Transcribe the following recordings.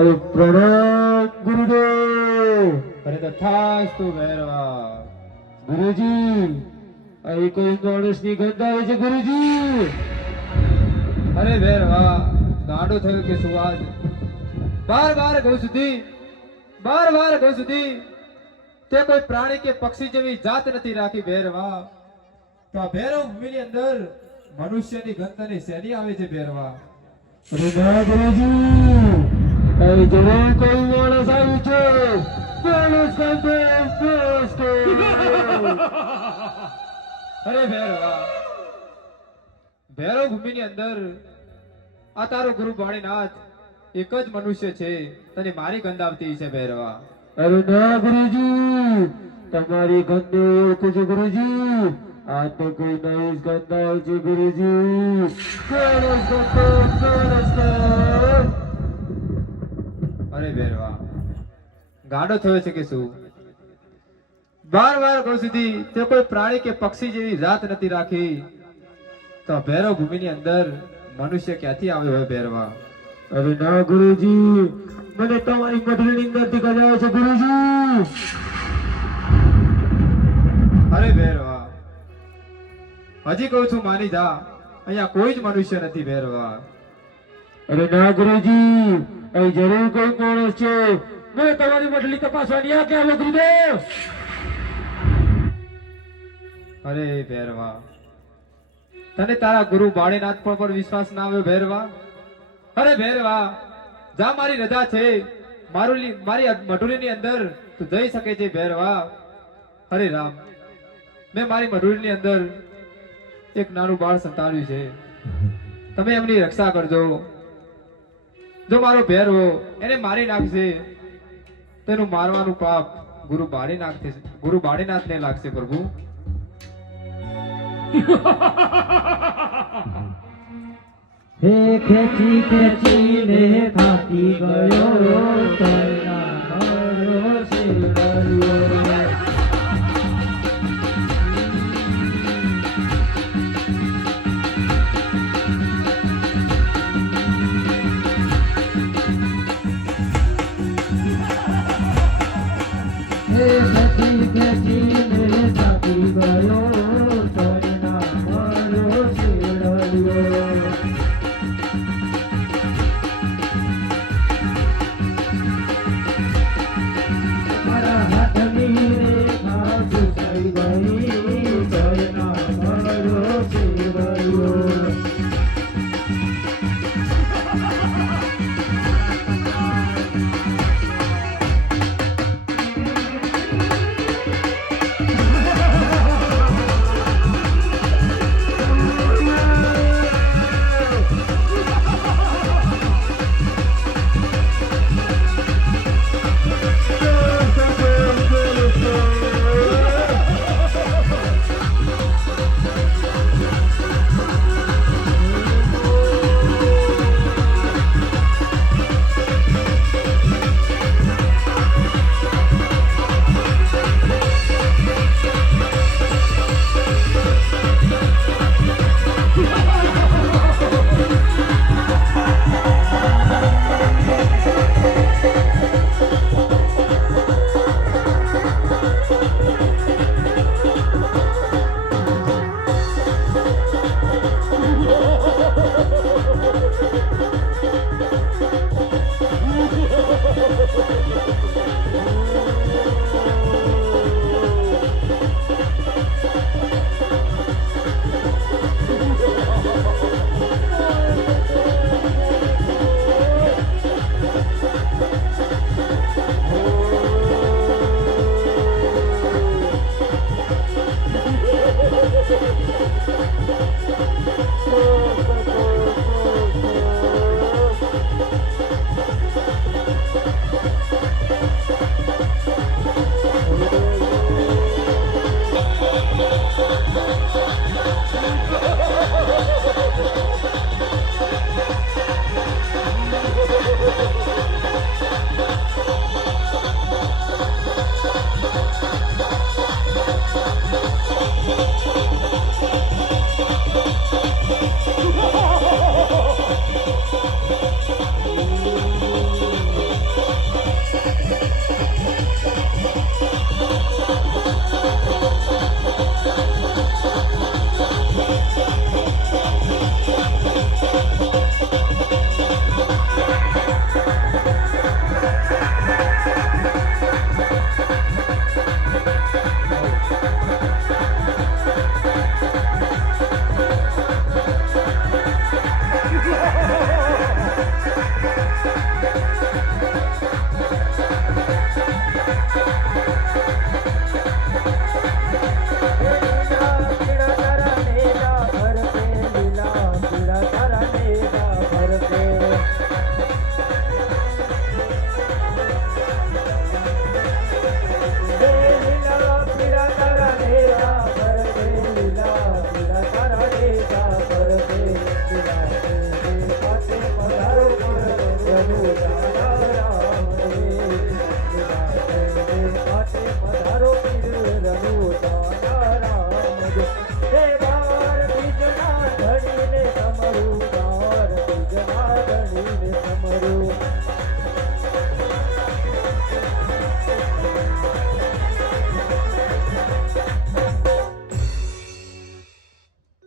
अरे प्रणाम गुरुदेव। अरे तथास्तु भैरवा। गुरुजी अरे कोई माणस ની ગંધ આવે છે ગુરુજી। અરે ભૈરવા ગાડો થયો કે સુવાદ બાર બાર ગૌ સુધી તે કોઈ પ્રાણી કે પક્ષી જેવી જાત નથી રાખી ભૈરવા। તો આ ભૈરવ ભૂમિની અંદર મનુષ્યની ગંધ અને શેની આવે છે ભૈરવા। અરે ના ગુરુજી अरे जरूर कोई माणस આવ્યું છે। અરે ભૈરવા ભૈરવ ભૂમિની અંદર આ તારો ગુરુ બાળીનાથ એક જ મનુષ્ય છે તને મારી ગંધ આવતી છે ભૈરવા। અરે ના ગુરુજી તમારી ગંધ ઓળખું છું ગુરુજી। આ તો કોઈ નવી ગંધ આવે છે ગુરુજી। અરે ભૈરવા ગાડો થયો છે કે શું બાર બાર ગૌ સુધી તે કોઈ પ્રાણી કે પક્ષી જેવી જાત નથી રાખી તો ભૈરવ ભૂમિની અંદર મનુષ્ય ક્યાંથી આવ્યો હોય ભૈરવા। અરે ના ગુરુજી મને તમારી મઢલીની અંદરથી કજાયો છે ગુરુજી। અરે ભૈરવા હજી કહું છું માની જા અહીંયા કોઈ જ મનુષ્ય નથી ભૈરવા। અરે ના ગુરુજી અહીં જરૂર કોઈ માણસ છે મને તમારી મઢલી તપાસવાની આ ક્યાં ગુરુદેવ। અરે ભૈરવા તને તારા ગુરુ બાળીનાથ પર વિશ્વાસ ના આવ્યો ભૈરવા। અરે ભૈરવા જા મારી રજા છે મારી મઢુલીની અંદર તું જઈ શકે છે ભૈરવા। હરે રામ મેં મારી મઢુલીની અંદર એક નાનું બાળ સંતાડ્યું છે તમે એમની રક્ષા કરજો। જો મારો ભેર હો એને મારી નાખશે તેનું મારવાનું પાપ ગુરુ બાળીનાથને લાગશે પ્રભુ। હે ખેંચી ખેંચીને થાકી ગયો તોયના મારો શિવડ્યો। હે ખેંચી ખેંચીને થાકી ગયો તોયના મારો શિવડ્યો।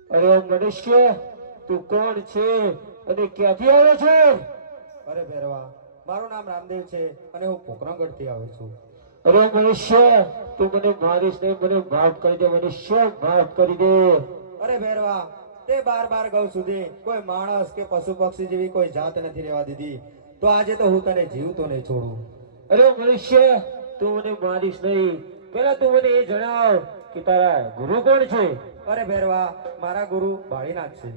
અરે મનુષ્ય તું કોણ છે અને ક્યાંથી આવે છે? અરે ભેરવા, મારું નામ રામદેવ છે અને હું પોકરણગઢ થી આવું છું. અરે મનુષ્ય તું મને મારીશ નહીં, મને માફ કરી દે મનુષ્ય, માફ કરી દે. અરે ભેરવા, તે બાર ગૌ સુધી કોઈ માણસ કે પશુ પક્ષી જેવી કોઈ જાત નથી રહેવા દીધી, તો આજે તો હું તને જીવતો નહીં છોડું. અરે મનુષ્ય તું મને મારીશ નહીં, પેલા તું મને એ જણાવ કે તારા ગુરુ કોણ છે? અરે ભેરવા, મારા ગુરુ ભાળીનાથ છે.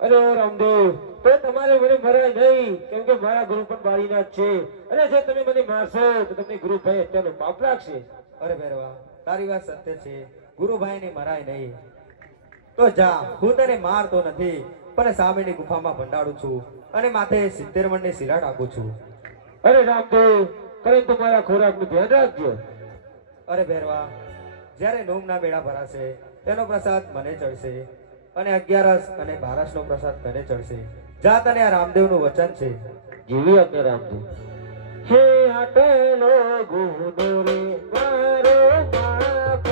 અરે ઓ રામદેવ, તો તમારે મને મરાય નહીં, કેમ કે મારા ગુરુ પણ બાળીનાથ છે, અને જો તમે મને મારશો તો તમને ગુરુભાઈ અત્યારનો પાપ લાગશે. અરે ભેરવા, તારી વાત સત્ય છે, ગુરુભાઈ ને મરાય નહીં. તો જા, હું તને મારતો નથી, પણ સામેની ગુફામાં ભંડાડું છું અને માથે 70 મણની શિરાટ આપું છું. અરે રામદેવ, પરંતુ મારા ખોરાકનું ધ્યાન રાખજો. અરે ભેરવા, જ્યારે નોમના મેળા ભરાશે તેનો પ્રસાદ મને ચડશે અને 11 અને 12 નો પ્રસાદ તને ચડશે. જા, તને આ રામદેવનું વચન છે. જેવી આજ્ઞા રામદેવ. હે આટેલો ગુનો રે મારો માફ